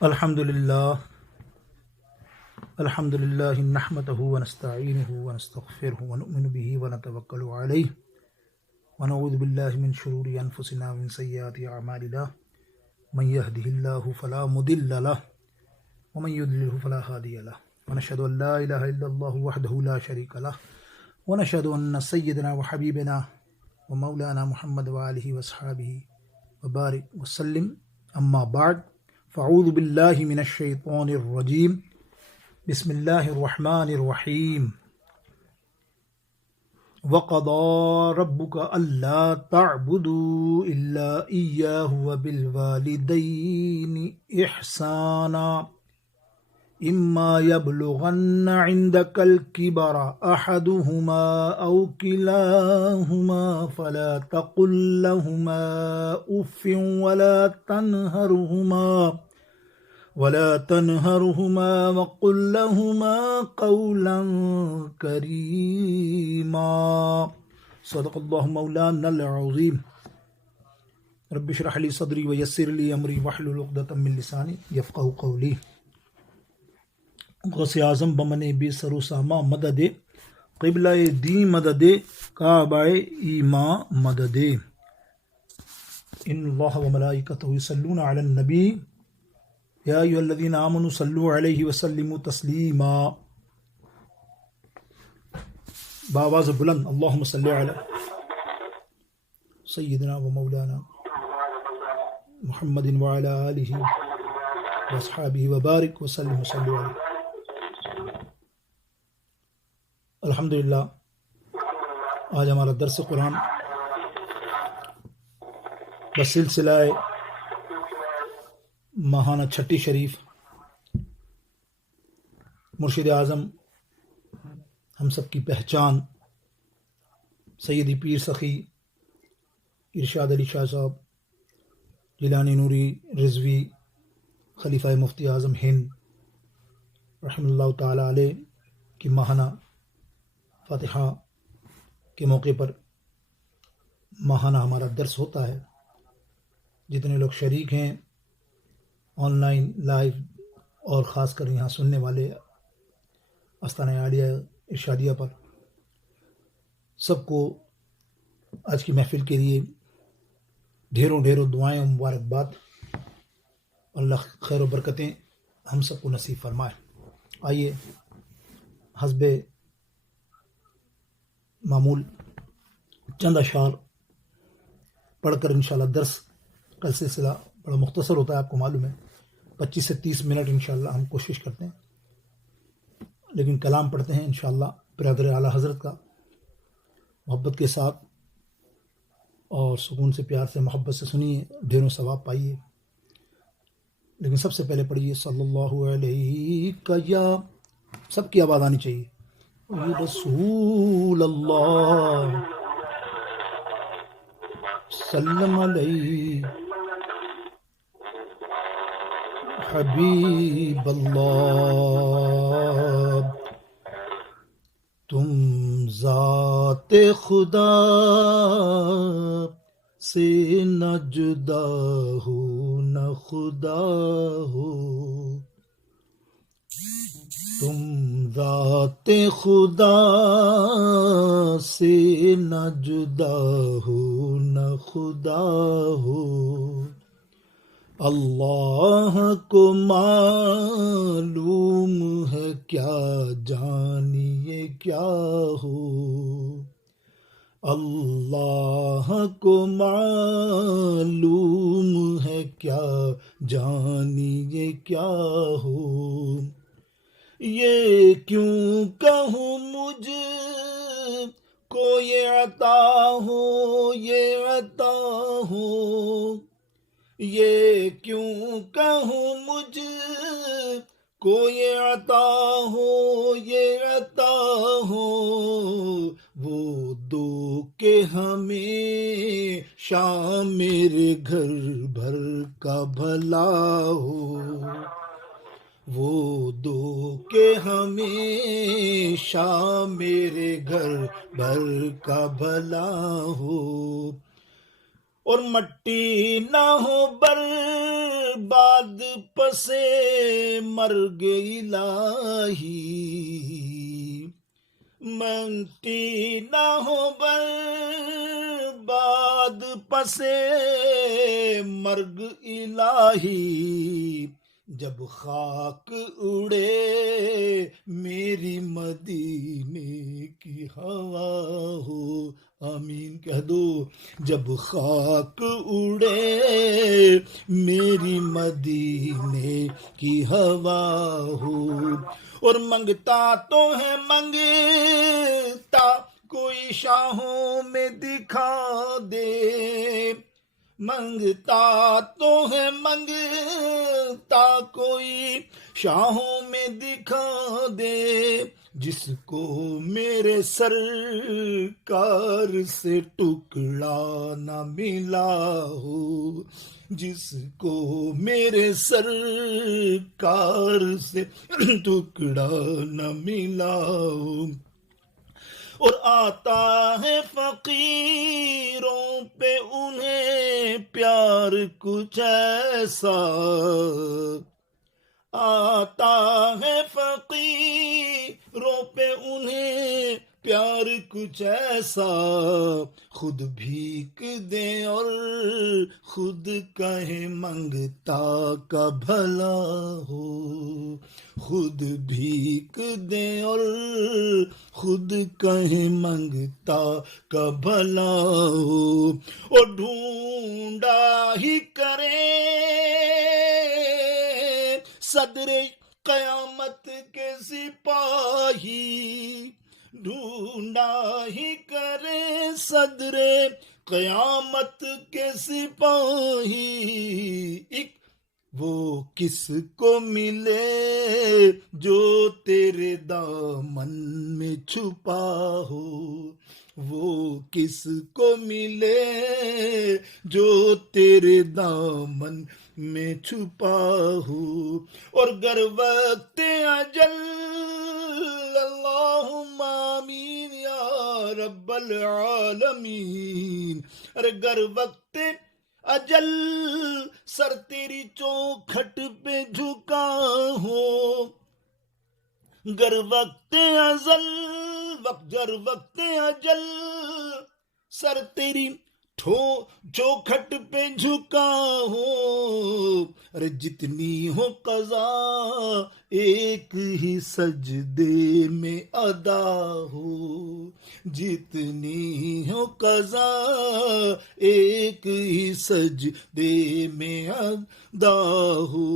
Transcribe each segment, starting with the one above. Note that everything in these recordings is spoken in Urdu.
الحمد لله نحمده ونستعينه ونستغفره ونؤمن به ونتوكل عليه ونعوذ بالله من شرور أنفسنا ومن سيئات أعمالنا من يهده الله فلا مضل له ومن يضلل فلا هادي له ونشهد أن لا إله إلا الله وحده لا شريك له ونشهد أن سيدنا وحبيبنا ومولانا محمد وآله وأصحابه وبارك وسلم أما بعد فأعوذ بالله من الشيطان الرجيم بسم الله الرحمن الرحيم وقضى ربك ألا تعبدوا إلا إياه وبالوالدين إحسانا إما يبلغن عندك الكبر أحدهما أو كلاهما فلا تقل لهما أف ولا تنهرهما وقل لهما قولا كريما صدق الله مولانا العظيم رب اشرح لي صدري ويسر لي أمري واحلل عقدة من لساني يفقهوا قولي غوث اعظم بمن بے سر و ساما مدد قبلہ دین مدد کعبہ ایمان مدد ان اللہ و ملائکتہ یصلون علی النبی یا ایھا الذین آمنوا صلوا علیہ وسلموا تسلیما بآواز بلند اللہم صلی علی سیدنا و مولانا محمد وعلی آلہ واصحابہ وبارک وسلم وصلوا علیہ. الحمدللہ آج ہمارا درس قرآن بسلسلہ ماہانہ چھٹی شریف مرشد اعظم ہم سب کی پہچان سیدی پیر سخی ارشاد علی شاہ صاحب جیلانی نوری رضوی خلیفہ مفتی اعظم ہند رحمہ اللہ تعالی علیہ کی ماہانہ فاتحہ کے موقع پر ماہانہ ہمارا درس ہوتا ہے. جتنے لوگ شریک ہیں آن لائن لائیو اور خاص کر یہاں سننے والے آستانہ عالیہ ارشادیہ پر، سب کو آج کی محفل کے لیے ڈھیروں دعائیں و مبارکباد. اللہ خیر و برکتیں ہم سب کو نصیب فرمائے. آئیے حسب معمول چند اشعار پڑھ کر انشاءاللہ درس کا سلسلہ بڑا مختصر ہوتا ہے، آپ کو معلوم ہے، 25 سے 30 منٹ انشاءاللہ ہم کوشش کرتے ہیں، لیکن کلام پڑھتے ہیں انشاءاللہ برادر اعلیٰ حضرت کا محبت کے ساتھ اور سکون سے پیار سے محبت سے سنیے، ڈھیروں ثواب پائیے. لیکن سب سے پہلے پڑھیے صلی اللہ علیہ یا سب کی آواز آنی چاہیے رسول اللہ سلم علیہ حبیب اللہ تم ذات خدا سے نہ جدا ہو نہ خدا ہو، تم ذات خدا سے نہ جدا ہو نہ خدا ہو. اللہ کو معلوم ہے کیا جانیے کیا ہو، اللہ کو معلوم ہے کیا جانیے کیا ہو. یہ کیوں کہوں مجھ کو یہ عطا ہو یہ عطا ہو، یہ کیوں کہوں مجھ کو یہ عطا ہو یہ عطا ہو، وہ دو کہ ہمیشہ میرے گھر بھر کا بھلا ہو، وہ دو کہ ہمیشہ میرے گھر بھر کا بھلا ہو. اور مٹی نہ ہو برباد پسے مرگ الہی، مٹی نہ ہو برباد پسے مرگ الہی، جب خاک اڑے میری مدینے کی ہوا ہو، آمین کہہ دو، جب خاک اڑے میری مدینے کی ہوا ہو، اور منگتا تو ہے منگتا کوئی شاہوں میں دکھا دے، منگتا تو ہے منگتا کوئی شاہوں میں دکھا دے، جس کو میرے سرکار سے ٹکڑا نہ ملا ہو، جس کو میرے سرکار سے ٹکڑا نہ ملا ہو، اور آتا ہے فقیروں پہ انہیں پیار کچھ ایسا، آتا ہے فقیروں پہ انہیں پیار کچھ ایسا، خود بھیک دیں اور خود کہیں منگتا کا بھلا ہو، خود بھیک دیں اور خود کہیں منگتا کا بھلا ہو، اور ڈھونڈا ہی کریں صدر قیامت کے سپاہی، ڈھونڈا ہی کریں صدر قیامت کے سپاہی، ایک وہ کس کو ملے جو تیرے دامن میں چھپا ہو، وہ کس کو ملے جو تیرے دامن میں چھپا ہو، اور گر وقت اجل اللہم آمین یا رب العالمین، ارے گر وقت اجل سر تیری چوکھٹ پہ جھکا ہو، گر وقت ازل گر وقت اجل سر تیری چوکھٹ پہ جھکا ہو، ارے جتنی ہو قضا ایک ہی سجدے میں ادا ہو، جتنی ہو قضا ایک ہی سجدے میں ادا ہو،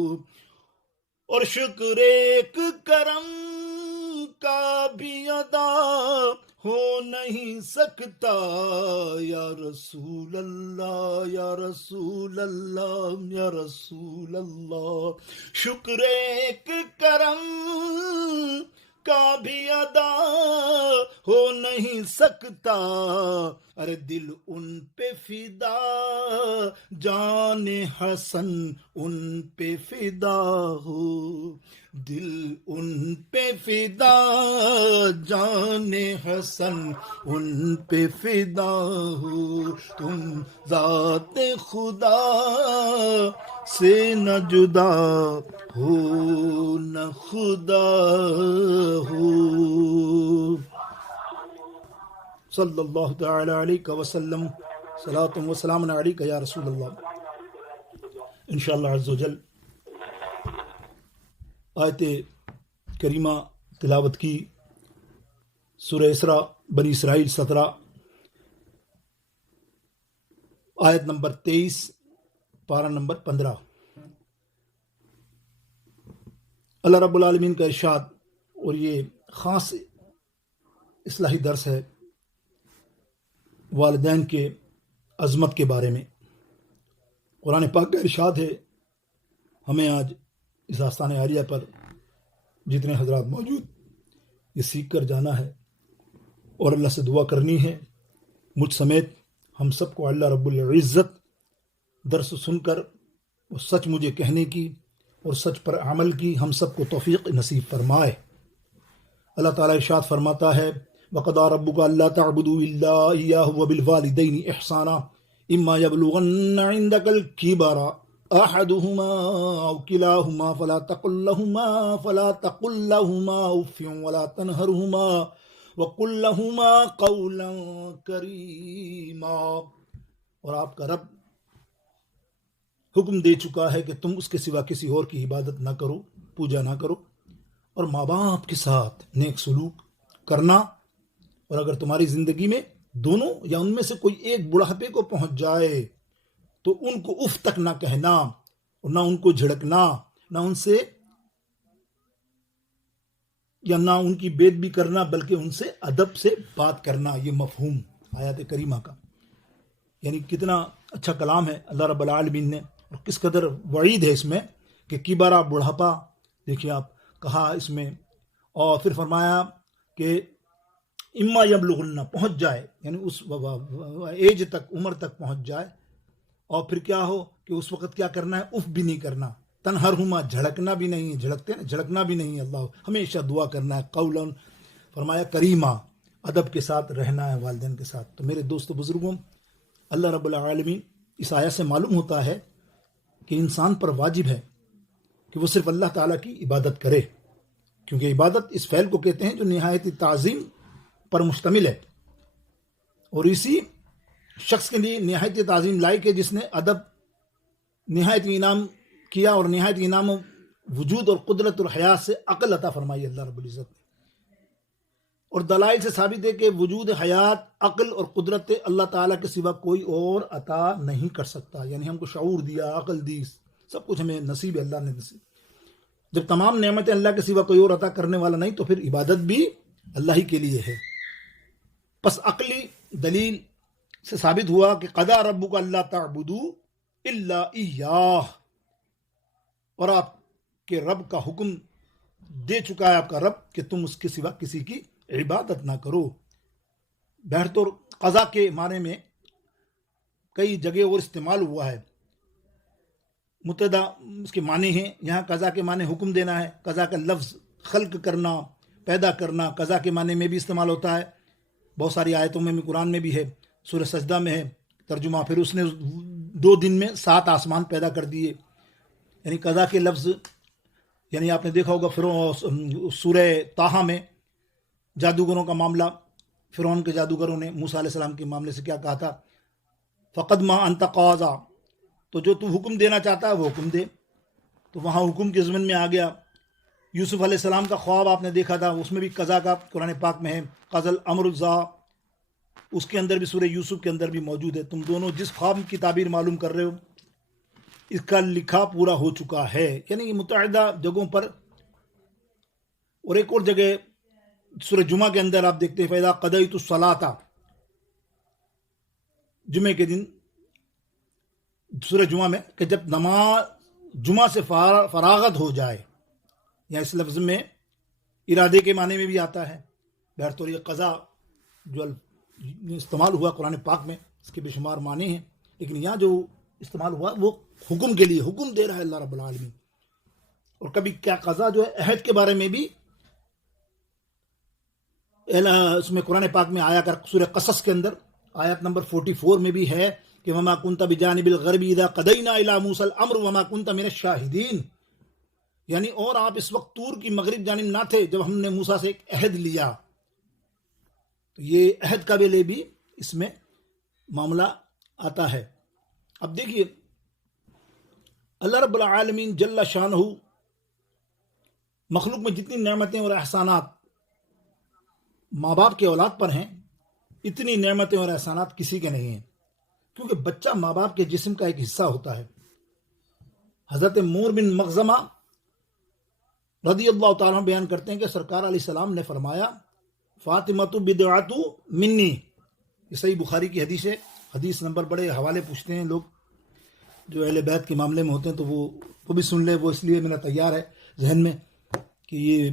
اور شکر ایک کرم کا بھی ادا ہو نہیں سکتا، یا رسول اللہ یا رسول اللہ یا رسول اللہ، شکر ایک کرم کا بھی ادا ہو نہیں سکتا، ارے دل ان پہ فدا جان حسن ان پہ فدا ہو، دل ان پہ فدا جان حسن ان پہ فدا ہو، تم ذات خدا سے نہ جدا ہو نہ خدا ہو، صلی اللہ تعالی علیہ وسلم، صلاۃ و سلام علیک یا رسول اللہ۔ انشاءاللہ عز و جل آیت کریمہ تلاوت کی، سورہ اسراء بنی اسرائیل 17 آیت نمبر 23 پارہ نمبر 15۔ اللہ رب العالمین کا ارشاد، اور یہ خاص اصلاحی درس ہے والدین کے عظمت کے بارے میں۔ قرآن پاک کا ارشاد ہے، ہمیں آج اس آستان عالیہ پر جتنے حضرات موجود یہ سیکھ کر جانا ہے اور اللہ سے دعا کرنی ہے، مجھ سمیت ہم سب کو اللہ رب العزت درس سن کر وہ سچ مجھے کہنے کی اور سچ پر عمل کی ہم سب کو توفیق نصیب فرمائے۔ اللہ تعالیٰ ارشاد فرماتا ہے، وَقَضَىٰ رَبُّكَ أَلَّا تَعْبُدُوا إِلَّا إِيَّاهُ وَبِالْوَالِدَيْنِ إِحْسَانًا اما یبلغن عندک الکبر احدهما او کلاهما فلا تقل لهما اف ولا تنهرهما وقل لهما قولا کریما. اور آپ کا رب حکم دے چکا ہے کہ تم اس کے سوا کسی اور کی عبادت نہ کرو، پوجا نہ کرو، اور ماں باپ کے ساتھ نیک سلوک کرنا. اور اگر تمہاری زندگی میں دونوں یا ان میں سے کوئی ایک بڑھاپے کو پہنچ جائے تو ان کو اف تک نہ کہنا اور نہ ان کو جھڑکنا، نہ ان سے یا نہ ان کی بے ادبی کرنا، بلکہ ان سے ادب سے بات کرنا. یہ مفہوم آیات کریمہ کا، یعنی کتنا اچھا کلام ہے اللہ رب العالمین نے، اور کس قدر وعید ہے اس میں کہ کبرا بڑھاپا. دیکھیے آپ کہا اس میں، اور پھر فرمایا کہ اما یبلغن پہنچ جائے، یعنی اس ایج تک، عمر تک پہنچ جائے، اور پھر کیا ہو کہ اس وقت کیا کرنا ہے، اف بھی نہیں کرنا، تنہرہما جھڑکنا بھی نہیں، جھڑکنا بھی نہیں، اللہ ہمیشہ دعا کرنا ہے، قولاً فرمایا کریما، ادب کے ساتھ رہنا ہے والدین کے ساتھ. تو میرے دوست بزرگوں، اللہ رب العالمین اس آیت سے معلوم ہوتا ہے کہ انسان پر واجب ہے کہ وہ صرف اللہ تعالیٰ کی عبادت کرے، کیونکہ عبادت اس فعل کو کہتے ہیں جو نہایت تعظیم پر مشتمل ہے، اور اسی شخص کے لیے نہایت تعظیم لائق ہے جس نے ادب نہایت انعام کیا اور نہایت انعام وجود اور قدرت اور حیات سے عقل عطا فرمائی اللہ رب العزت نے. اور دلائل سے ثابت ہے کہ وجود، حیات، عقل اور قدرت اللہ تعالیٰ کے سوا کوئی اور عطا نہیں کر سکتا. یعنی ہم کو شعور دیا، عقل دی، سب کچھ ہمیں نصیب ہے، اللہ نے نصیب. جب تمام نعمتیں اللہ کے سوا کوئی اور عطا کرنے والا نہیں تو پھر عبادت بھی اللہ ہی کے لیے ہے. پس عقلی دلیل سے ثابت ہوا کہ قضا ربک اللہ تعبدوا الا ایاہ، اور آپ کے رب کا حکم دے چکا ہے آپ کا رب کہ تم اس کے سوا کسی کی عبادت نہ کرو. بہرطور قضا کے معنی میں کئی جگہ اور استعمال ہوا ہے، متعدد اس کے معنی ہیں. یہاں قضا کے معنی حکم دینا ہے. قضا کا لفظ خلق کرنا، پیدا کرنا، قضا کے معنی میں بھی استعمال ہوتا ہے. بہت ساری آیتوں میں قرآن میں بھی ہے، سورہ سجدہ میں ہے ترجمہ. پھر اس نے 2 دن میں 7 آسمان پیدا کر دیے. یعنی قضا کے لفظ، یعنی آپ نے دیکھا ہوگا سورہ طٰہٰ میں جادوگروں کا معاملہ، فرعون کے جادوگروں نے موسیٰ علیہ السلام کے معاملے سے کیا کہا تھا، فقد ما انت قاضا، تو جو تو حکم دینا چاہتا ہے وہ حکم دے. تو وہاں حکم کے ضمن میں آ گیا. یوسف علیہ السلام کا خواب آپ نے دیکھا تھا، اس میں بھی قضا کا قرآن پاک میں ہے، قضل امر الزا، اس کے اندر بھی سورہ یوسف کے اندر بھی موجود ہے. تم دونوں جس خواب کی تعبیر معلوم کر رہے ہو اس کا لکھا پورا ہو چکا ہے. یعنی یہ متعددہ جگہوں پر. اور ایک اور جگہ سورہ جمعہ کے اندر آپ دیکھتے ہیں فَإِذَا قَضَيْتُ الصَّلَاةَ، جمعے کے دن سورہ جمعہ میں، کہ جب نماز جمعہ سے فراغت ہو جائے، یا اس لفظ میں ارادے کے معنی میں بھی آتا ہے. بہرطور یہ قضا جو استعمال ہوا قرآن پاک میں اس کے بے شمار معنی ہیں، لیکن یہاں جو استعمال ہوا وہ حکم کے لیے، حکم دے رہا ہے اللہ رب العالمین. اور کبھی کیا قضا جو ہے عہد کے بارے میں بھی اس میں قرآن پاک میں آیا کر سورہ قصص کے اندر آیت نمبر 44 میں بھی ہے کہ وما كنت بجانب الغرب اذا قضينا الى موسى الامر وما كنت من الشاهدين، یعنی اور آپ اس وقت طور کی مغرب جانب نہ تھے جب ہم نے موسیٰ سے ایک عہد لیا. تو یہ عہد کا بھی اس میں معاملہ آتا ہے. اب دیکھیے اللہ رب العالمین جل شانہ مخلوق میں جتنی نعمتیں اور احسانات ماں باپ کے اولاد پر ہیں، اتنی نعمتیں اور احسانات کسی کے نہیں ہیں، کیونکہ بچہ ماں باپ کے جسم کا ایک حصہ ہوتا ہے. حضرت مور بن مخزمہ رضی اللہ تعالیٰ بیان کرتے ہیں کہ سرکار علیہ السلام نے فرمایا فاطمۃ بدعۃ منی. یہ صحیح بخاری کی حدیث ہے. حدیث نمبر بڑے حوالے پوچھتے ہیں لوگ جو اہل بیت کے معاملے میں ہوتے ہیں، تو وہ بھی سن لے. وہ اس لیے میرا تیار ہے ذہن میں کہ یہ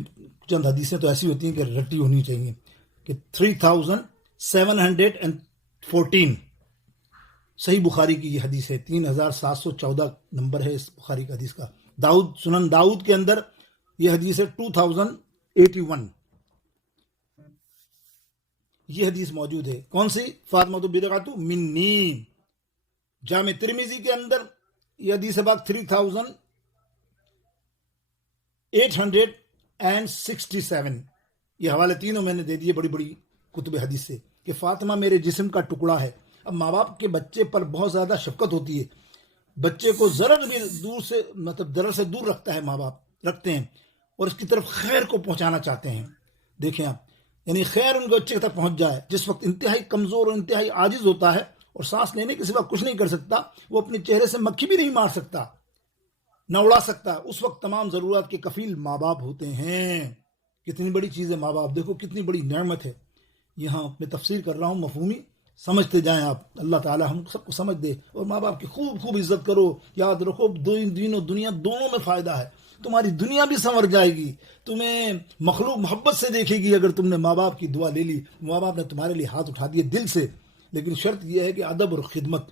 چند حدیثیں تو ایسی ہوتی ہیں کہ رٹی ہونی چاہیے. کہ 3714 صحیح بخاری کی یہ حدیث ہے. 3714 نمبر ہے اس بخاری کا حدیث کا. سنن داؤد کے اندر یہ حدیث ہے 2081. یہ حدیث موجود ہے. کون سی؟ فاطمۃ بدعۃ منی. جامع ترمذی کے اندر یہ حدیث پاک 3867، یہ حوالے تینوں میں نے دے دیے بڑی بڑی کتب حدیث سے، کہ فاطمہ میرے جسم کا ٹکڑا ہے۔ اب ماں باپ کے بچے پر بہت زیادہ شفقت ہوتی ہے، بچے کو ذرا بھی دور سے ضرر سے دور رکھتا ہے، ماں باپ رکھتے ہیں اور اس کی طرف خیر کو پہنچانا چاہتے ہیں۔ دیکھیں آپ، یعنی خیر ان کے بچے تک پہنچ جائے۔ جس وقت انتہائی کمزور اور انتہائی عاجز ہوتا ہے اور سانس لینے کے سوا کچھ نہیں کر سکتا، وہ اپنے چہرے سے مکھی بھی نہیں مار سکتا، نہ اڑا سکتا، اس وقت تمام ضرورات کے کفیل ماں باپ ہوتے ہیں۔ کتنی بڑی چیز ہے ماں باپ، دیکھو کتنی بڑی نعمت ہے۔ یہاں میں تفسیر کر رہا ہوں مفہومی، سمجھتے جائیں آپ، اللہ تعالی ہم سب کو سمجھ دے۔ اور ماں باپ کی خوب خوب عزت کرو، یاد رکھو دین و دنیا دونوں میں فائدہ ہے، تمہاری دنیا بھی سنور جائے گی، تمہیں مخلوق محبت سے دیکھے گی اگر تم نے ماں باپ کی دعا لے لی، ماں باپ نے تمہارے لیے ہاتھ اٹھا دیے دل سے۔ لیکن شرط یہ ہے کہ ادب اور خدمت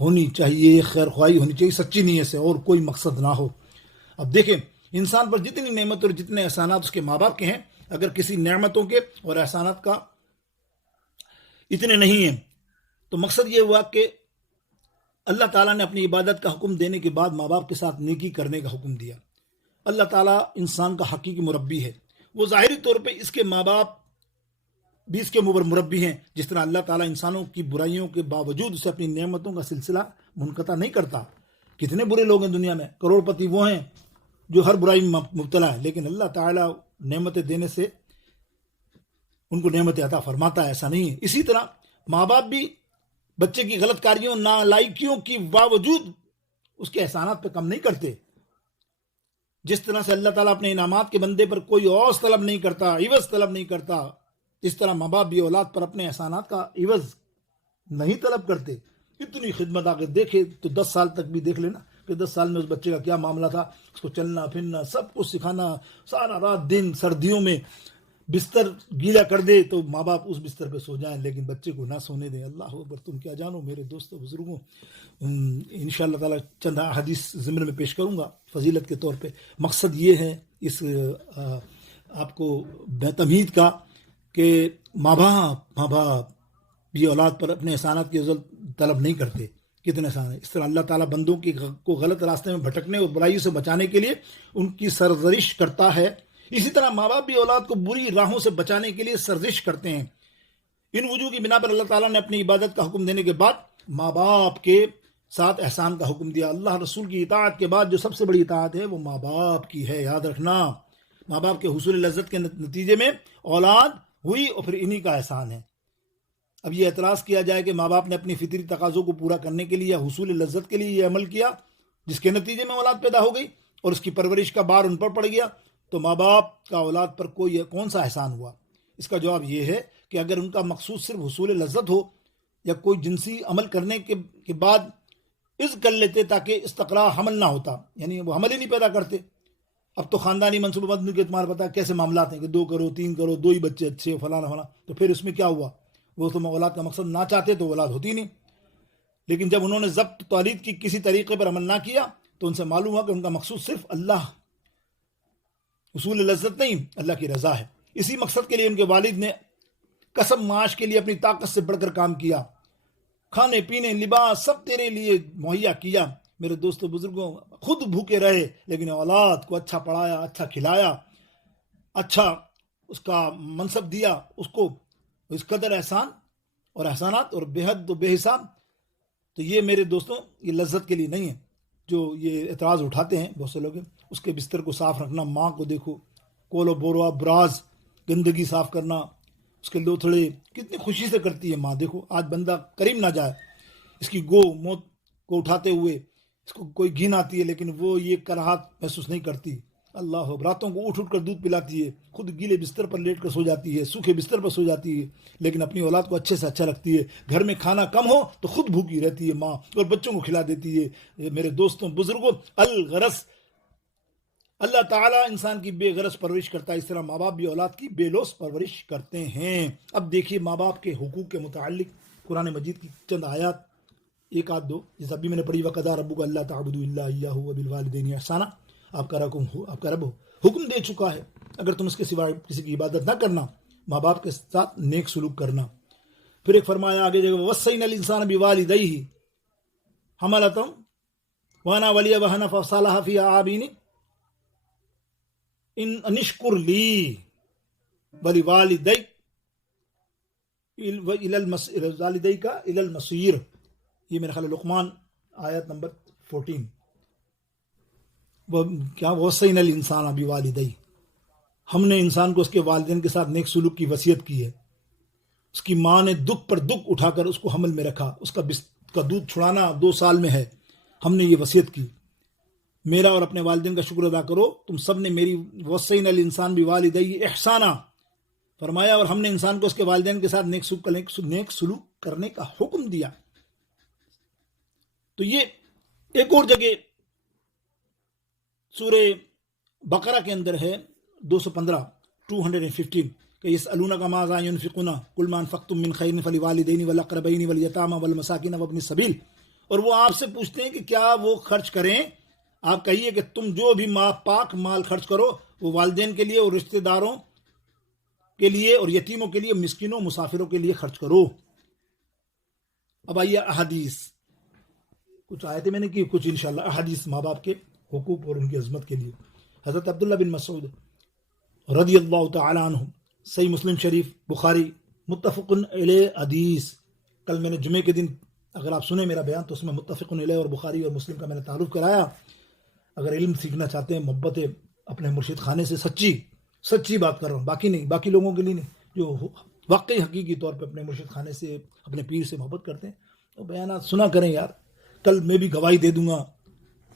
ہونی چاہیے، خیر خواہی ہونی چاہیے سچی نیت سے، اور کوئی مقصد نہ ہو۔ اب دیکھیں، انسان پر جتنی نعمت اور جتنے احسانات اس کے ماں باپ کے ہیں، اگر کسی نعمتوں کے اور احسانات کا اتنے نہیں ہیں، تو مقصد یہ ہوا کہ اللہ تعالیٰ نے اپنی عبادت کا حکم دینے کے بعد ماں باپ کے ساتھ نیکی کرنے کا حکم دیا۔ اللہ تعالیٰ انسان کا حقیقی مربی ہے، وہ ظاہری طور پہ اس کے ماں باپ بھی اس کے مربی ہیں، جس طرح اللہ تعالیٰ انسانوں کی برائیوں کے باوجود اسے اپنی نعمتوں کا سلسلہ منقطع نہیں کرتا۔ کتنے برے لوگ ہیں دنیا میں، کروڑ پتی وہ ہیں جو ہر برائی میں مبتلا ہے، لیکن اللہ تعالیٰ نعمتیں دینے سے ان کو نعمت عطا فرماتا ہے، ایسا نہیں ہے۔ اسی طرح ماں باپ بھی بچے کی غلط کاریوں نالائکیوں کی باوجود اس کے احسانات پہ کم نہیں کرتے۔ جس طرح سے اللہ تعالیٰ اپنے انعامات کے بندے پر کوئی عوض طلب نہیں کرتا، عوض طلب نہیں کرتا، اس طرح ماں باپ بھی اولاد پر اپنے احسانات کا عوض نہیں طلب کرتے۔ اتنی خدمت آگے دیکھے تو 10 سال تک بھی دیکھ لینا کہ 10 سال میں اس بچے کا کیا معاملہ تھا، اس کو چلنا پھرنا سب کچھ سکھانا، سارا رات دن سردیوں میں بستر گیلا کر دے تو ماں باپ اس بستر پہ سو جائیں، لیکن بچے کو نہ سونے دیں۔ اللہ اکبر، تم کیا جانو میرے دوستوں بزرگوں۔ انشاءاللہ تعالی چند حدیث ضمن میں پیش کروں گا فضیلت کے طور پہ۔ مقصد یہ ہے اس آپ کو تمہید کا کہ ماں باپ یہ اولاد پر اپنے احسانات کی عزت طلب نہیں کرتے۔ کتنے احسان ہے۔ اس طرح اللہ تعالیٰ بندوں کو غلط راستے میں بھٹکنے اور برائیوں سے بچانے کے لیے ان کی سرزنش کرتا ہے۔ اسی طرح ماں باپ بھی اولاد کو بری راہوں سے بچانے کے لیے سرزش کرتے ہیں۔ ان وجوہ کی بنا پر اللہ تعالیٰ نے اپنی عبادت کا حکم دینے کے بعد ماں باپ کے ساتھ احسان کا حکم دیا۔ اللہ رسول کی اطاعت کے بعد جو سب سے بڑی اطاعت ہے وہ ماں باپ کی ہے، یاد رکھنا۔ ماں باپ کے حصول لذت کے نتیجے میں اولاد ہوئی اور پھر انہی کا احسان ہے۔ اب یہ اعتراض کیا جائے کہ ماں باپ نے اپنی فطری تقاضوں کو پورا کرنے کے لیے یا حصول لذت کے لیے یہ عمل کیا جس کے نتیجے میں اولاد پیدا ہو گئی اور اس کی پرورش کا بار ان پر پڑ گیا، تو ماں باپ کا اولاد پر کون سا احسان ہوا؟ اس کا جواب یہ ہے کہ اگر ان کا مقصود صرف حصول لذت ہو یا کوئی جنسی عمل کرنے کے بعد عز کر لیتے تاکہ استقرار حمل نہ ہوتا، یعنی وہ حمل ہی نہیں پیدا کرتے۔ اب تو خاندانی منصوبہ بندی کے تمہارا پتہ کیسے معاملات ہیں کہ 2 کرو 3 کرو، 2 ہی بچے اچھے فلانا فلانا، تو پھر اس میں کیا ہوا؟ وہ تو اولاد کا مقصد نہ چاہتے تو اولاد ہوتی نہیں۔ لیکن جب انہوں نے ضبط تولید کی کسی طریقے پر عمل نہ کیا تو ان سے معلوم ہوا کہ ان کا مقصود صرف اللہ حصول لذت نہیں، اللہ کی رضا ہے۔ اسی مقصد کے لیے ان کے والد نے کسب معاش کے لیے اپنی طاقت سے بڑھ کر کام کیا، کھانے پینے لباس سب تیرے لیے مہیا کیا۔ میرے دوستوں بزرگوں، خود بھوکے رہے لیکن اولاد کو اچھا پڑھایا، اچھا کھلایا، اچھا اس کا منصب دیا، اس کو اس قدر احسان اور احسانات اور بے حد و بے حساب۔ تو یہ میرے دوستوں یہ لذت کے لیے نہیں ہے جو یہ اعتراض اٹھاتے ہیں بہت سے لوگ۔ اس کے بستر کو صاف رکھنا، ماں کو دیکھو کولو بوروا براز گندگی صاف کرنا، اس کے لوتھڑے کتنی خوشی سے کرتی ہے ماں۔ دیکھو آج بندہ کریم نہ جائے، اس کی گو موت کو اٹھاتے ہوئے اس کو کوئی گھن آتی ہے لیکن وہ یہ کراہت محسوس نہیں کرتی۔ اللہ، راتوں کو اٹھ کر دودھ پلاتی ہے، خود گیلے بستر پر لیٹ کر سو جاتی ہے، سوکھے بستر پر سو جاتی ہے، لیکن اپنی اولاد کو اچھے سے اچھا رکھتی ہے۔ گھر میں کھانا کم ہو تو خود بھوکی رہتی ہے ماں اور بچوں کو کھلا دیتی ہے۔ میرے دوستوں بزرگوں، الغرض اللہ تعالیٰ انسان کی بے غرض پرورش کرتا ہے، اس طرح ماں باپ بھی اولاد کی بے لوث پرورش کرتے ہیں۔ اب دیکھیے ماں باپ کے حقوق کے متعلق قرآن مجید کی چند آیات، 1 آدھ 2، جیسے ابھی میں نے پڑھی وَقَضَىٰ رَبُّكَ أَلَّا تَعْبُدُوا إِلَّا إِيَّاهُ وَبِالْوَالِدَيْنِ إِحْسَانًا۔ آپ کا رب حکم دے چکا ہے اگر تم اس کے سوا کسی کی عبادت نہ کرنا، ماں باپ کے ساتھ نیک سلوک کرنا۔ پھر ایک فرمایا آگے جگہ وَوَصَّيْنَا الْإِنسَانَ بِوَالِدَيْهِ، حملتم وانا ولی وہن فصالح فی آبین ان انشکر لی ولی والدیک والدیک الی المصیر. یہ میرے خیال لقمان آیت نمبر 14. وہ کیا وصینا الانسان بوالدیہ، ہم نے انسان کو اس کے والدین کے ساتھ نیک سلوک کی وصیت کی ہے. اس کی ماں نے دکھ پر دکھ اٹھا کر اس کو حمل میں رکھا، اس کا دودھ چھڑانا 2 سال میں ہے. ہم نے یہ وصیت کی میرا اور اپنے والدین کا شکر ادا کرو. تم سب نے میری وصینا الانسان بوالدیہ احسانا فرمایا، اور ہم نے انسان کو اس کے والدین کے ساتھ نیک سلوک کرنے کا حکم دیا. تو یہ ایک اور جگہ سورہ بقرہ کے اندر ہے 215 کہ یسألونک ماذا ينفقون قل ما انفقتم من خیر فلوالدین والاقربین والیتامى والمساکین وابن السبیل. اور وہ آپ سے پوچھتے ہیں کہ کیا وہ خرچ کریں. آپ کہیے کہ تم جو بھی پاک مال خرچ کرو وہ والدین کے لیے اور رشتہ داروں کے لیے اور یتیموں کے لیے، مسکینوں مسافروں کے لیے خرچ کرو. اب آئیے احادیث، کچھ آیتیں میں نے کی، کچھ انشاءاللہ احادیث ماں باپ کے حقوق اور ان کی عظمت کے لیے. حضرت عبداللہ بن مسعود رضی اللہ تعالی عنہ، صحیح مسلم شریف، بخاری، متفق علیہ حدیث. کل میں نے جمعے کے دن اگر آپ سنیں میرا بیان تو اس میں متفق علیہ اور بخاری اور مسلم کا میں نے تعارف کرایا. اگر علم سیکھنا چاہتے ہیں، محبت اپنے مرشد خانے سے، سچی بات کر رہا ہوں، باقی نہیں، باقی لوگوں کے لیے نہیں، جو واقعی حقیقی طور پہ اپنے مرشد خانے سے، اپنے پیر سے محبت کرتے ہیں، تو بیانات سنا کریں یار. کل میں بھی گواہی دے دوں گا،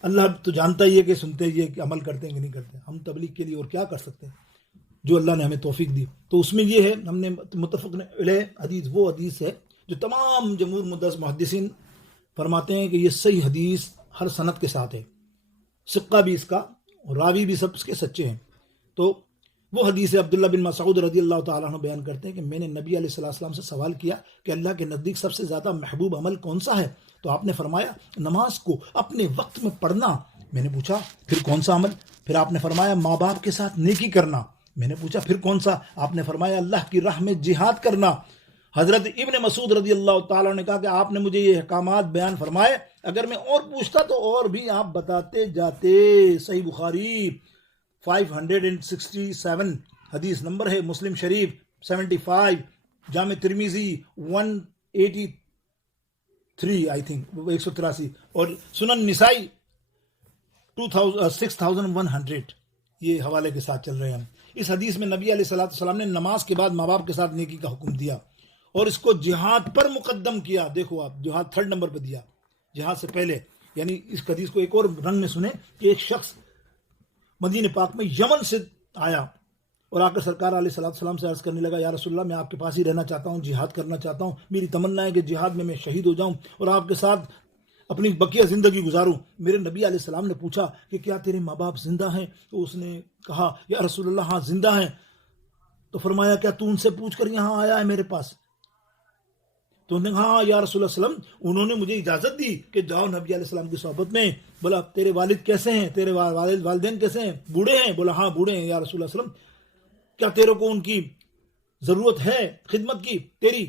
اللہ تو جانتا ہی ہے کہ سنتے ہی ہے کہ عمل کرتے ہیں کہ نہیں کرتے. ہم تبلیغ کے لیے اور کیا کر سکتے ہیں جو اللہ نے ہمیں توفیق دی. تو اس میں یہ ہے، ہم نے متفق علیہ حدیث وہ حدیث ہے جو تمام جمہور محدثین فرماتے ہیں کہ یہ صحیح حدیث ہر سند کے ساتھ ہے، سقہ بھی اس کا اور راوی بھی سب اس کے سچے ہیں. تو وہ حدیث عبداللہ بن مسعود رضی اللہ تعالیٰ عنہ بیان کرتے ہیں کہ میں نے نبی علیہ السلام سے سوال کیا کہ اللہ کے نزدیک سب سے زیادہ محبوب عمل کون سا ہے؟ تو آپ نے فرمایا نماز کو اپنے وقت میں پڑھنا. میں نے پوچھا پھر کون سا عمل؟ پھر آپ نے فرمایا ماں باپ کے ساتھ نیکی کرنا. میں نے پوچھا پھر کون سا؟ آپ نے فرمایا اللہ کی راہ میں جہاد کرنا. حضرت ابن مسعود رضی اللہ تعالیٰ نے کہا کہ آپ نے مجھے یہ احکامات بیان فرمائے، اگر میں اور پوچھتا تو اور بھی آپ بتاتے جاتے. صحیح بخاری 567 حدیث نمبر ہے، مسلم شریف 75، جامع ترمذی 183 آئی تھنک 183، اور سنن نسائی 6100 یہ حوالے کے ساتھ چل رہے ہیں ہم. اس حدیث میں نبی علیہ السلام نے نماز کے بعد ماں باپ کے ساتھ نیکی کا حکم دیا اور اس کو جہاد پر مقدم کیا. دیکھو آپ، جہاد 3rd نمبر پہ دیا جہاد سے پہلے. یعنی اس حدیث کو ایک اور رنگ میں سنیں کہ ایک شخص مدینہ پاک میں یمن سے آیا اور آ کر سرکار علیہ السلام سے عرض کرنے لگا یا رسول اللہ میں آپ کے پاس ہی رہنا چاہتا ہوں، جہاد کرنا چاہتا ہوں، میری تمنا ہے کہ جہاد میں شہید ہو جاؤں اور آپ کے ساتھ اپنی بقیہ زندگی گزاروں. میرے نبی علیہ السلام نے پوچھا کہ کیا تیرے ماں باپ زندہ ہیں؟ تو اس نے کہا یا رسول اللہ ہاں زندہ ہیں. تو فرمایا کیا تو ان سے پوچھ کر یہاں آیا ہے میرے پاس؟ تو انہوں نے کہا ہاں یا رسول اللہ علیہ وسلم، انہوں نے مجھے اجازت دی کہ جاؤ نبی علیہ السلام کی صحبت میں. بولا تیرے والد کیسے ہیں؟ تیرے والدین کیسے ہیں؟ بوڑھے ہیں؟ بولا ہاں بوڑھے ہیں یا رسول اللہ علیہ وسلم. کیا تیرے کو ان کی ضرورت ہے خدمت کی تیری؟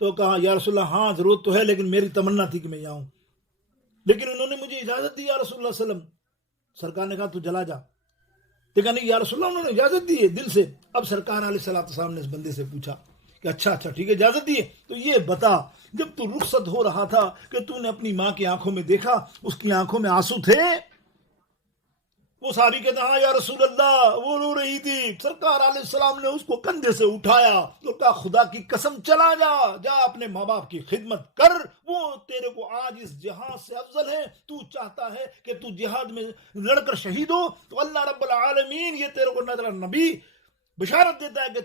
تو کہا یا رسول اللہ ہاں ضرورت تو ہے، لیکن میری تمنا تھی کہ میں آؤں، لیکن انہوں نے مجھے اجازت دی یا رسول اللہ علیہ وسلم. سرکار نے کہا تو جلا جا. دیکھا نہیں یا رسول اللہ، انہوں نے اجازت دی ہے دل سے. اب سرکار علیہ السلام نے اس بندے سے پوچھا کہ اچھا ٹھیک ہے اجازت دی ہے، تو یہ بتا جب تو رخصت ہو رہا تھا کہ تو نے اپنی ماں کی آنکھوں میں دیکھا، اس کی آنکھوں میں آنسو تھے؟ وہ صحابی کہتا ہاں یا رسول اللہ، وہ رو رہی تھی. سرکار علیہ السلام نے اس کو کندھے سے اٹھایا تو کہا خدا کی قسم چلا جا اپنے ماں باپ کی خدمت کر، وہ تیرے کو آج اس جہاد سے افضل ہے. تو چاہتا ہے کہ تو جہاد میں لڑ کر شہید ہو تو اللہ رب العالمین یہ تیرے کو نظر نبی بشارت دیتا ہے کہ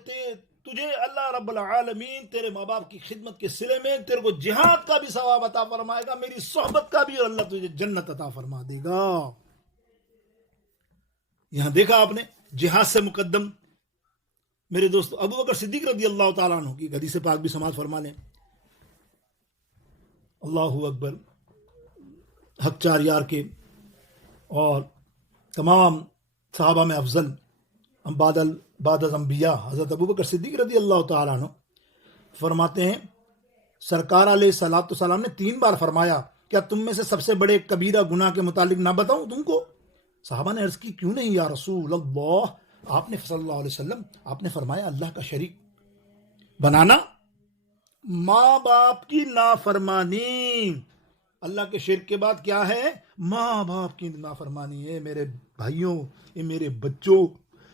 تجھے اللہ رب العالمین تیرے ماں باپ کی خدمت کے صلے میں تیرے کو جہاد کا بھی ثواب عطا فرمائے گا، میری صحبت کا بھی، اور اللہ تجھے جنت عطا فرما دے گا. یہاں دیکھا آپ نے جہاد سے مقدم. میرے دوست ابو بکر صدیق رضی اللہ تعالیٰ عنہ کی حدیث پاک بھی سماعت فرما لیں. اللہ اکبر. حق 4 یار کے اور تمام صحابہ میں افضل بعد از انبیاء حضرت ابو بکر صدیق رضی اللہ تعالیٰ عنہ فرماتے ہیں سرکار علیہ السلام نے 3 بار فرمایا کیا تم میں سے سب سے بڑے کبیرہ گناہ کے متعلق نہ بتاؤں تم کو؟ صحابہ نے عرض کی کیوں نہیں یا رسول اللہ. آپ نے صلی اللہ علیہ وسلم آپ نے فرمایا اللہ کا شریک بنانا، ماں باپ کی نافرمانی. اللہ کے شرک کے بعد کیا ہے؟ ماں باپ کی نافرمانی ہے. میرے بھائیوں، اے میرے بچوں،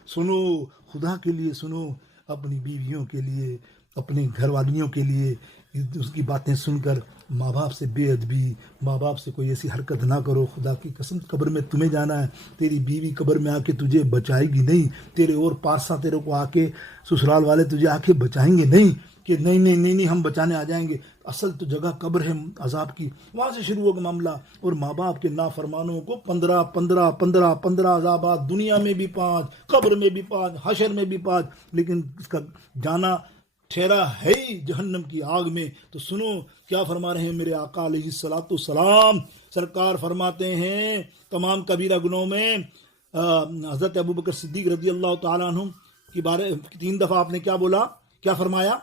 سنو، خدا کے لیے سنو، اپنی بیویوں کے لیے، اپنے گھر والیوں کے لیے اس کی باتیں سن کر ماں باپ سے بے ادبی، ماں باپ سے کوئی ایسی حرکت نہ کرو. خدا کی قسم قبر میں تمہیں جانا ہے، تیری بیوی قبر میں آ کے تجھے بچائے گی نہیں، تیرے اور پارسا تیرے کو آ کے سسرال والے تجھے آ کے بچائیں گے نہیں کہ نہیں نہیں نہیں نہیں ہم بچانے آ جائیں گے. اصل تو جگہ قبر ہے عذاب کی، وہاں سے شروع ہوگا معاملہ. اور ماں باپ کے نافرمانوں کو 15 عذابات، دنیا میں بھی 5، قبر میں بھی 5، حشر میں بھی 5، لیکن اس کا جانا ٹھہرا ہے ہی جہنم کی آگ میں. تو سنو کیا فرما رہے ہیں میرے آقا علیہ الصلوۃ والسلام. سرکار فرماتے ہیں تمام کبیرہ گناہوں میں حضرت ابوبکر صدیق رضی اللہ تعالیٰ عنہ کی بارے 3 دفعہ آپ نے کیا بولا، کیا فرمایا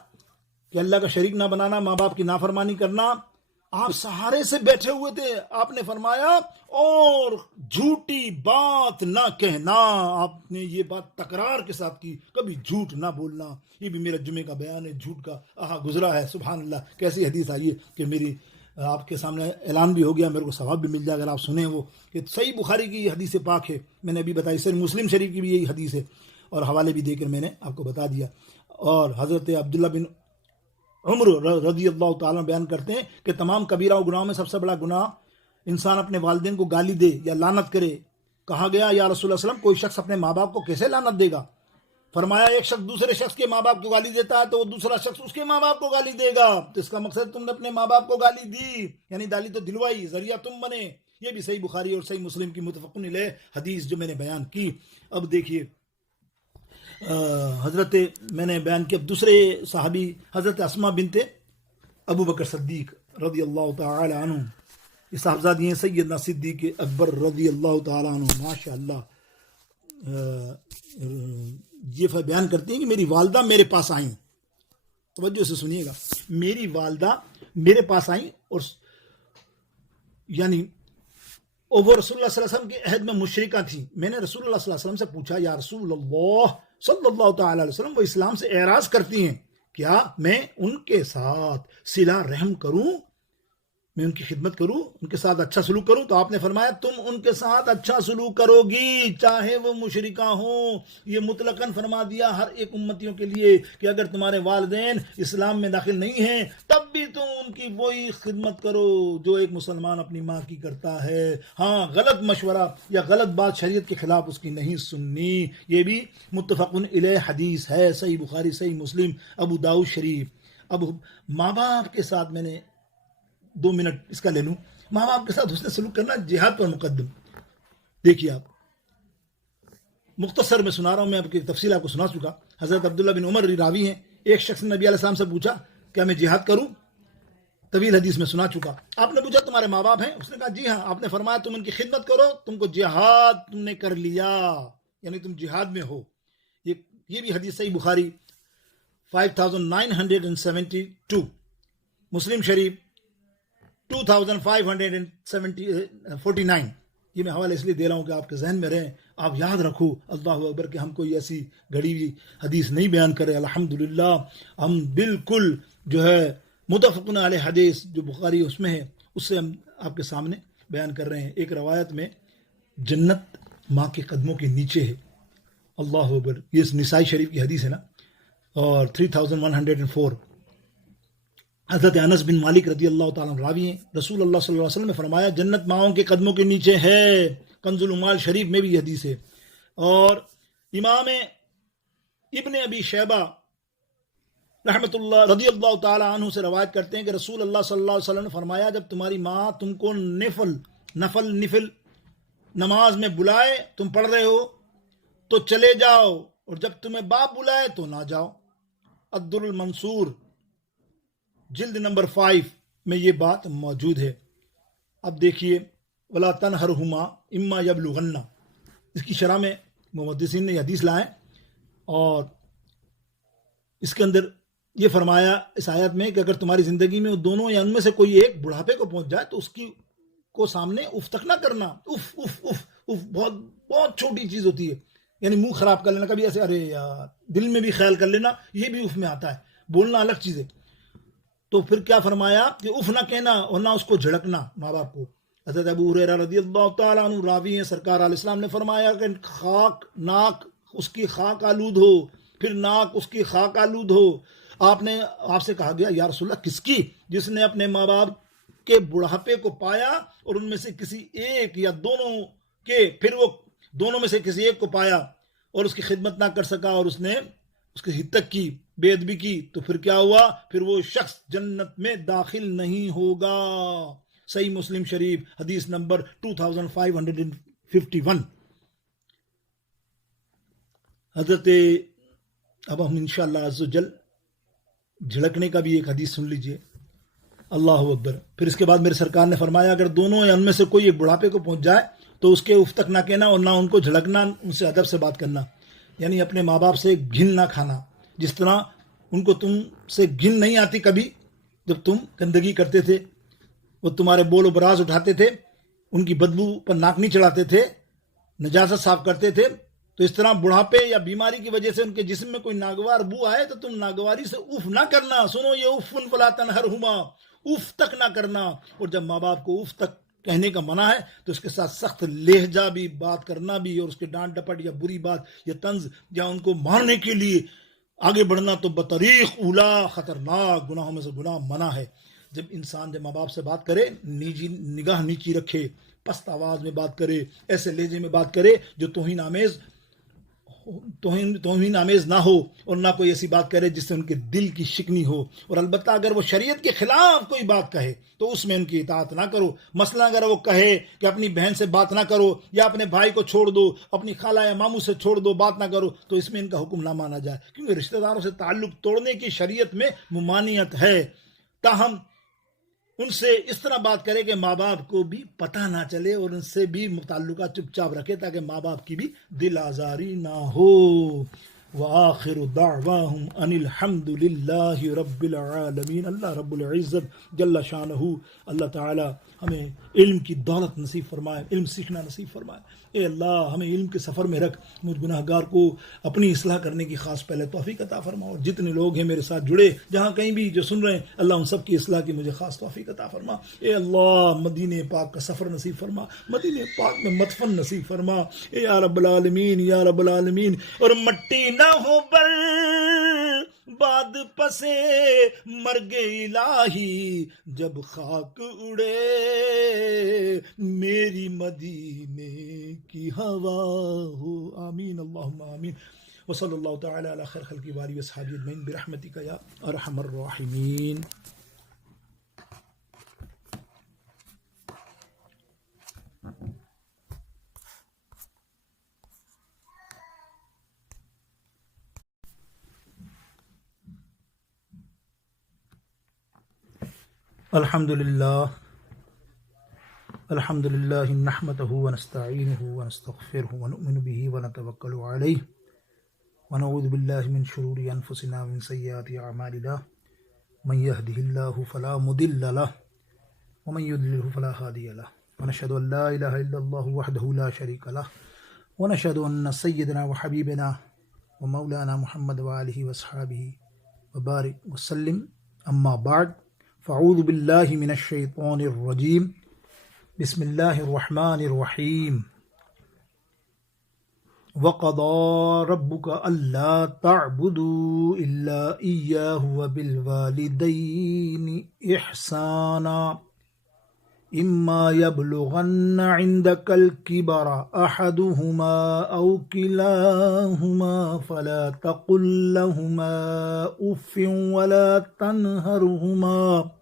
کہ اللہ کا شریک نہ بنانا، ماں باپ کی نافرمانی کرنا. آپ سہارے سے بیٹھے ہوئے تھے، آپ نے فرمایا اور جھوٹی بات نہ کہنا. آپ نے یہ بات تکرار کے ساتھ کی، کبھی جھوٹ نہ بولنا. یہ بھی میرا جمعے کا بیان ہے، جھوٹ کا گزرا ہے. سبحان اللہ، کیسی حدیث آئی ہے کہ میری آپ کے سامنے اعلان بھی ہو گیا، میرے کو ثواب بھی مل جائے اگر آپ سنیں. وہ کہ صحیح بخاری کی یہ حدیث پاک ہے، میں نے ابھی بتائی. صحیح مسلم شریف کی بھی یہی حدیث ہے، اور حوالے بھی دے کر میں نے آپ کو بتا دیا. اور حضرت عبداللہ بن عمر رضی اللہ تعالیٰ بیان کرتے ہیں کہ تمام کبیرہ و گناہوں میں سب سے بڑا گناہ انسان اپنے والدین کو گالی دے یا لعنت کرے. کہا گیا یا رسول اللہ علیہ وسلم کوئی شخص اپنے ماں باپ کو کیسے لعنت دے گا؟ فرمایا ایک شخص دوسرے شخص کے ماں باپ کو گالی دیتا ہے تو وہ دوسرا شخص اس کے ماں باپ کو گالی دے گا. تو اس کا مقصد تم نے اپنے ماں باپ کو گالی دی، یعنی گالی تو دلوائی، ذریعہ تم بنے. یہ بھی صحیح بخاری اور صحیح مسلم کی متفق علیہ حدیث جو میں نے بیان کی. اب دیکھیے حضرت میں نے بیان کیا دوسرے صحابی حضرت اسماء بنت ابو بکر صدیق رضی اللہ تعالی عنہ، یہ صاحبزادی ہیں سیدنا صدیق اکبر رضی اللہ تعالی عنہ. ماشاء اللہ یہ بیان کرتی ہیں کہ میری والدہ میرے پاس آئیں. توجہ سے سنیے گا، میری والدہ میرے پاس آئیں، اور یعنی وہ رسول اللہ صلی اللہ علیہ وسلم کے عہد میں مشرکہ تھیں. میں نے رسول اللہ صلی اللہ علیہ وسلم سے پوچھا یا رسول اللہ صلی اللہ تعالی علیہ وسلم، وہ اسلام سے اعراض کرتی ہیں، کیا میں ان کے ساتھ صلہ رحم کروں، میں ان کی خدمت کروں، ان کے ساتھ اچھا سلوک کروں؟ تو آپ نے فرمایا تم ان کے ساتھ اچھا سلوک کرو گی چاہے وہ مشرکہ ہوں. یہ مطلقاً فرما دیا ہر ایک امتیوں کے لیے کہ اگر تمہارے والدین اسلام میں داخل نہیں ہیں تب بھی تم ان کی وہی خدمت کرو جو ایک مسلمان اپنی ماں کی کرتا ہے. ہاں غلط مشورہ یا غلط بات شریعت کے خلاف اس کی نہیں سننی. یہ بھی متفق علیہ حدیث ہے، صحیح بخاری، صحیح مسلم، ابو داؤد شریف. اب ماں باپ کے ساتھ میں نے 2 منٹ اس کا لے لوں. ماں باپ کے ساتھ حسن سلوک کرنا جہاد پر مقدم. دیکھیے آپ مختصر میں سنا رہا ہوں، میں آپ کی تفصیل آپ کو سنا چکا. حضرت عبداللہ بن عمر راوی ہیں، ایک شخص نے نبی علیہ السلام سے پوچھا کیا میں جہاد کروں؟ طویل حدیث میں سنا چکا. آپ نے پوچھا تمہارے ماں باپ ہیں؟ اس نے کہا جی ہاں. آپ نے فرمایا تم ان کی خدمت کرو، تم کو جہاد تم نے کر لیا، یعنی تم جہاد میں ہو. یہ بھی حدیث صحیح بخاری 5972، مسلم شریف 2549. یہ میں حوالے اس لیے دے رہا ہوں کہ آپ کے ذہن میں رہیں، آپ یاد رکھو. اللہ اکبر کہ ہم کوئی ایسی گھڑی ہوئی حدیث نہیں بیان کرے. الحمدللہ ہم بالکل جو ہے متفق علیہ حدیث جو بخاری اس میں ہے اس سے ہم آپ کے سامنے بیان کر رہے ہیں. ایک روایت میں جنت ماں کے قدموں کے نیچے ہے. اللہ اکبر، یہ نسائی شریف کی حدیث ہے نا. اور 3104 حضرت انس بن مالک رضی اللہ تعالیٰ راوی ہیں، رسول اللہ صلی اللہ علیہ وسلم نے فرمایا جنت ماؤں کے قدموں کے نیچے ہے. کنز العمال شریف میں بھی حدیث ہے. اور امام ابن ابی شیبہ رحمۃ اللہ رضی اللہ تعالیٰ عنہ سے روایت کرتے ہیں کہ رسول اللہ صلی اللہ علیہ وسلم نے فرمایا جب تمہاری ماں تم کو نفل نماز میں بلائے، تم پڑھ رہے ہو تو چلے جاؤ، اور جب تمہیں باپ بلائے تو نہ جاؤ. الدر المنصور جلد نمبر 5 میں یہ بات موجود ہے. اب دیکھیے ولا تنہرہما اما یبلغن، اس کی شرح میں محدثین نے حدیث لائیں، اور اس کے اندر یہ فرمایا اس آیت میں کہ اگر تمہاری زندگی میں دونوں یا ان میں سے کوئی ایک بڑھاپے کو پہنچ جائے تو اس کی کو سامنے اف تک نہ کرنا. اف اف اف اف بہت بہت چھوٹی چیز ہوتی ہے، یعنی منہ خراب کر لینا کبھی ایسے، ارے یار، دل میں بھی خیال کر لینا، یہ بھی اف میں آتا ہے، بولنا الگ چیز ہے. تو پھر کیا فرمایا کہ اف نہ کہنا اور نہ اس کو جھڑکنا ماں باپ کو. حضرت ابو ہریرہ رضی اللہ تعالیٰ عنہ راوی ہیں، سرکار علیہ السلام نے فرمایا کہ ناک اس کی خاک آلود ہو، پھر ناک اس کی خاک آلود ہو. آپ سے کہا گیا یا رسول اللہ کس کی؟ جس نے اپنے ماں باپ کے بڑھاپے کو پایا اور ان میں سے کسی ایک یا دونوں کے، پھر وہ دونوں میں سے کسی ایک کو پایا اور اس کی خدمت نہ کر سکا اور اس نے اس کی ہتک کی، بے ادبی کی، تو پھر کیا ہوا؟ پھر وہ شخص جنت میں داخل نہیں ہوگا. صحیح مسلم شریف حدیث نمبر 2551. حضرت اب ہم انشاءاللہ عز و جل جھڑکنے کا بھی ایک حدیث سن لیجئے. اللہ اکبر. پھر اس کے بعد میرے سرکار نے فرمایا اگر دونوں یا ان میں سے کوئی ایک بڑھاپے کو پہنچ جائے تو اس کے اف تک نہ کہنا اور نہ ان کو جھڑکنا، ان سے ادب سے بات کرنا، یعنی اپنے ماں باپ سے گھن نہ کھانا. جس طرح ان کو تم سے گھن نہیں آتی کبھی جب تم گندگی کرتے تھے، وہ تمہارے بول و براز اٹھاتے تھے، ان کی بدبو پر ناک نہیں چڑھاتے تھے، نجاست صاف کرتے تھے، تو اس طرح بڑھاپے یا بیماری کی وجہ سے ان کے جسم میں کوئی ناگوار بو آئے تو تم ناگواری سے اف نہ کرنا. سنو یہ افن فلا تنہرہما، اف تک نہ کرنا. اور جب ماں باپ کو اف تک کہنے کا منع ہے تو اس کے ساتھ سخت لہجہ بھی بات کرنا بھی، اور اس کے ڈانٹ ڈپٹ یا بری بات یا طنز یا ان کو مارنے کے لیے آگے بڑھنا تو بطریق اولا خطرناک گناہوں میں سے گناہ منع ہے. جب انسان ماں باپ سے بات کرے نگاہ نیچی رکھے، پست آواز میں بات کرے، ایسے لہجے میں بات کرے جو توہین آمیز نہ ہو، اور نہ کوئی ایسی بات کرے جس سے ان کے دل کی شکنی ہو. اور البتہ اگر وہ شریعت کے خلاف کوئی بات کہے تو اس میں ان کی اطاعت نہ کرو. مثلا اگر وہ کہے کہ اپنی بہن سے بات نہ کرو، یا اپنے بھائی کو چھوڑ دو، اپنی خالہ یا ماموں سے چھوڑ دو، بات نہ کرو، تو اس میں ان کا حکم نہ مانا جائے، کیونکہ رشتہ داروں سے تعلق توڑنے کی شریعت میں ممانعت ہے. تاہم ان سے اس طرح بات کرے کہ ماں باپ کو بھی پتہ نہ چلے اور ان سے بھی متعلقہ چپ چاپ رکھے تاکہ ماں باپ کی بھی دل آزاری نہ ہو. وآخر دعواہم ان الحمد للہ رب العالمین. اللہ رب العزت جل شانہ، اللہ تعالی ہمیں علم کی دولت نصیب فرمائے، علم سیکھنا نصیب فرمائے. اے اللہ ہمیں علم کے سفر میں رکھ، مجھ گناہ گار کو اپنی اصلاح کرنے کی خاص پہلے توفیق عطا فرما. اور جتنے لوگ ہیں میرے ساتھ جڑے جہاں کہیں بھی جو سن رہے ہیں، اللہ ان سب کی اصلاح کی مجھے خاص توفیق عطا فرما. اے اللہ مدینہ پاک کا سفر نصیب فرما، مدینہ پاک میں مدفن نصیب فرما. اے یا رب العالمین، یا رب العالمین. اور مٹی نہ ہو بعد پسے مرگ الہی، جب خاک اڑے میری مدینے کی ہوا ہو. آمین اللہم آمین. وصلی اللہ تعالی علی خیر خلق وآلہ وصحبہ اجمعین برحمتک یا ارحم الراحمین. الحمد للہ نحمدہ ونستعینہ ونستغفرہ ونؤمن بہ ونتوکل علیہ ونعوذ باللہ من شرور انفسنا ومن سیئات اعمالنا. من یہدہ اللہ فلا مضل لہ ومن یضللہ فلا ہادی لہ. ونشہد ان لا الہ الا اللہ وحدہ لا شریک لہ ونشہد ان سیدنا وحبیبنا ومولانا محمد وآلہ وصحبہ وبارک وسلم. اما بعد، فاعوذ باللہ من الشیطان الرجیم. بسم اللہ الرحمن الرحیم. وَقَضَى رَبُّكَ أَلَّا تَعْبُدُوا إِلَّا إِيَّاهُ وَبِالْوَالِدَيْنِ إِحْسَانًا إِمَّا يَبْلُغَنَّ عِندَكَ الْكِبَرَ أَحَدُهُمَا أَوْ كِلَاهُمَا فَلَا تَقُل لَّهُمَا أُفٍّ وَلَا تَنْهَرْهُمَا